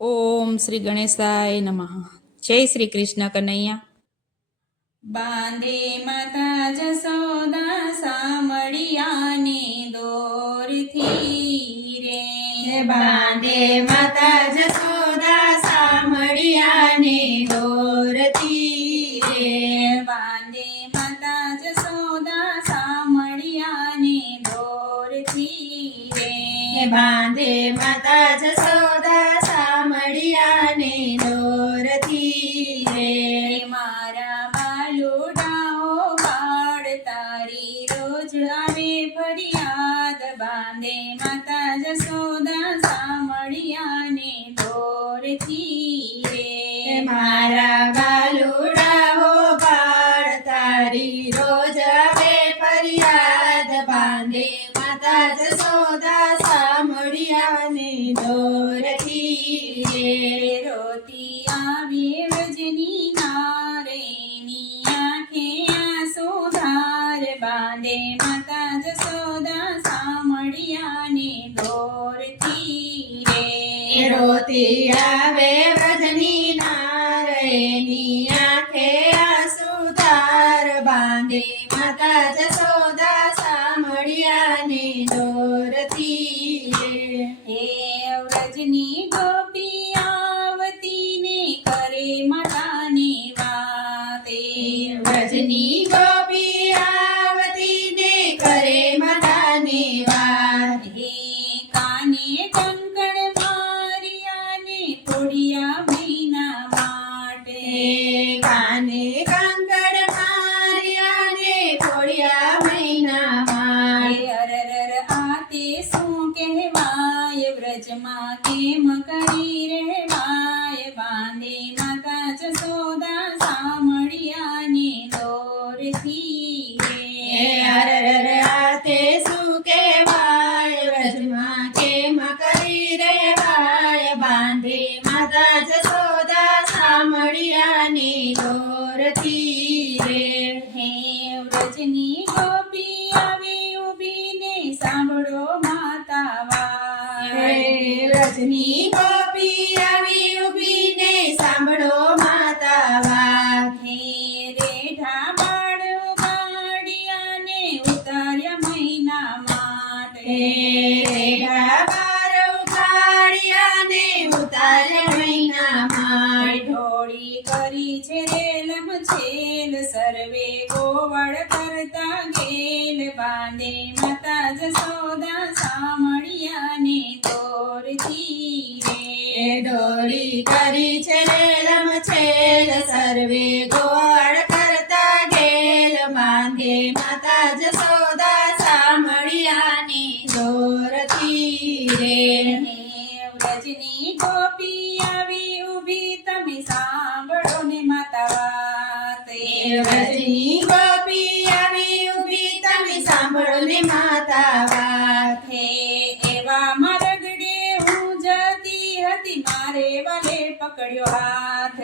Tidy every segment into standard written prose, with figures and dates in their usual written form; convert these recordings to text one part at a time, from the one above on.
ઓમ શ્રી ગણેશાય નમઃ. જય શ્રી કૃષ્ણ કનૈયા. બાંધે માતા જસોદા સામળિયાને દોરથી રે. બાંધે માતા જસોદા સામળિયાને દોરથી રે. બાંધે માતા જસોદા સામળિયાને દોરથી રે. બાંધે માતા જસોદા સામળિયાને દોરથી રે. મારા બાલુડાઓ બાળ તારી રોજ આવે ફરિયાદ. બાંધે માતા જસોદા સામળિયાને દોરથી રે. મારા બાલુડાઓ બાળ તારી રોજ આવે ફરિયાદ. બાંધે માતા જસોદા સામળિયાને દોરથી રે. રોતી આવી વ્રજની નારેની આંખે આંસુ ધાર. બાંધે માતા જસોદા સામળિયાને દોરથી રે. રોતી આવે વ્રજની નારેની આંખે આંસુ ધાર. બાંધે માતા જસોદા સામળિયાને દોરથી રે. હે વ્રજની ગોપી આવતી ને કરે માતાની વાતે. વ્રજની ગોપી આવતી ને કરે માતાને વાત. હે કાને કંકણ મારિયાને થોડિયા મહિના માટે. કાને કંકણ માર્યાને થોડિયા મહિના માં. હે અરર આતે શું કહેવાય વ્રજમાં કેમ કરી રહેવાય. બાંધે માતા જસોદા સામળિયાને દોરથી હે રે. અરર આતે શું કહેવાય વ્રજમાં કેમ કરી રહેવાય. બાંધે માતા જસોદા સામળિયાને દોરથી રે. હે વ્રજની ગોપી આવી ઊભીને સાંભળો માતા વાત. હે વ્રજની ગોપી આવી ઊભીને સાંભળો માતા વાત. હે રેઢા બાળ ઉગાડિયાને ઉતાર્યા મહિના માટે. હે રેઢા બાર ઉખાડ્યાને ઉતાર્યા મહિના માં. ઢોળી કરી છે રેલમ છેલ સર્વે ગોવાળ કરતા ગેલ. બાંધે માતા જસોદા સામળિયાને દોરથી રે. ડોળી કરી છે રેલમ છેલ સર્વે ગોળ કરતા ગેલ. બાંધે માતા જસોદા સામળિયાની દોરથી રે. હે વ્રજની ગોપી આવી ઊભી તમે સાંભળો ને માતા વાત. વ્રજની ગોપી આવી ઊભી તમે સાંભળો ને માતા વાત. હે એવા મારગડે હું જતી હતી મારે વાલે પકડ્યો હાથ.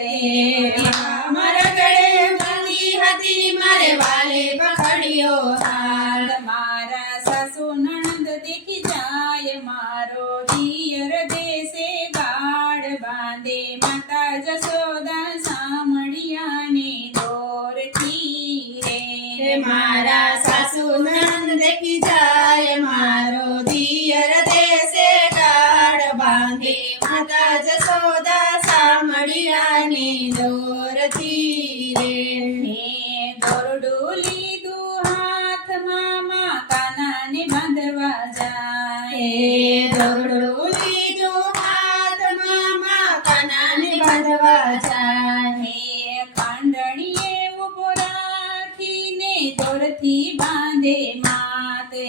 મારા ગળે બાંધી હતી મારે વાલે પકડ્યો હાથ. મારા સાસુ નણંદ દેખી જાય મારો દિયર દેશે ગાડ. બાંધે માતા જસોદા સામળિયાને દોરથી રે. મારા સાસુ નંદ દેખી જાય મારો દિયર દેશે ગાળ. બાંધે માતા જસોદા સામળિયાને દોરથી રે. હે દોરડું લીધું હાથમાં મા કાનાને બાંધવા જાય. હે દોરડું લીધું હાથમાં મા કાનાને બાંધવા જાય. હે કાંડણીએ ઊભો રાખીને દોરથી બાંધે માતે.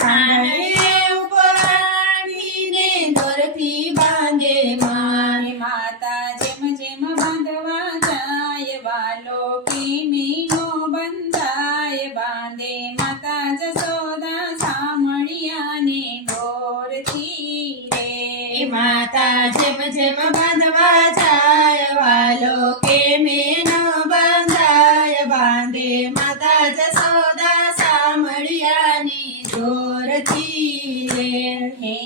ખાંડે ઉપર રાખીને દોરથી બાંધે માં. હે માતા જેમ જેમ બાંધવા જાય વાલો કેમીનો બંધાય. બાંધે માતા જસોદા સામળિયાને દોરથી રે. માતા જેમ જેમ બાંધવા જાય વાલો કે મેં બંધાય. બાંધે માતા જસોદા સામળિયાની દોરથી રે. હે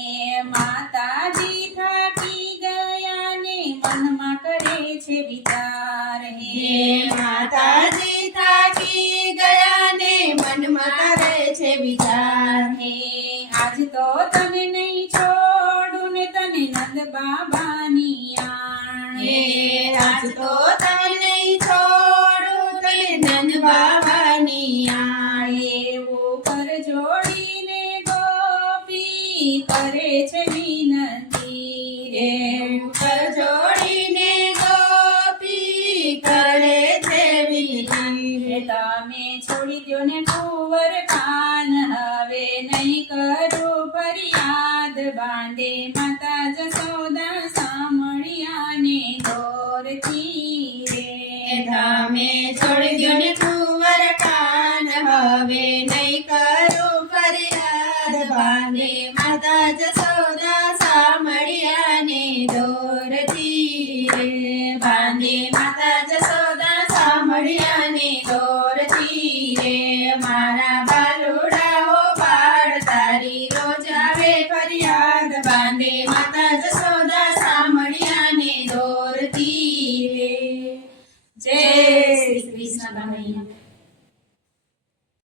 માતાજી થાકી ગયા આજ તો તને નહીં છોડું તને નંદ બાવાની આણે. એવું કર જોડીને ગોપી કરે છે વિનંતી રે. એવું કર જોડીને ગોપી કરે છે વિનંતી. તમે છોડી દ્યો ને કુંવર કાન હવે નહીં કરું ફરિયાદ. બાંધે માતા જસોદા સામળિયાને દોરથી રે. તમે છોડી દ્યો ને કુંવર કાન હવે નહીં કરું ફરિયાદ. બાંધે માતા જસોદા સામળિયાને દોરથી રે. બાંધે માતા જસોદા સામળિયાને દોરથી રે. મારા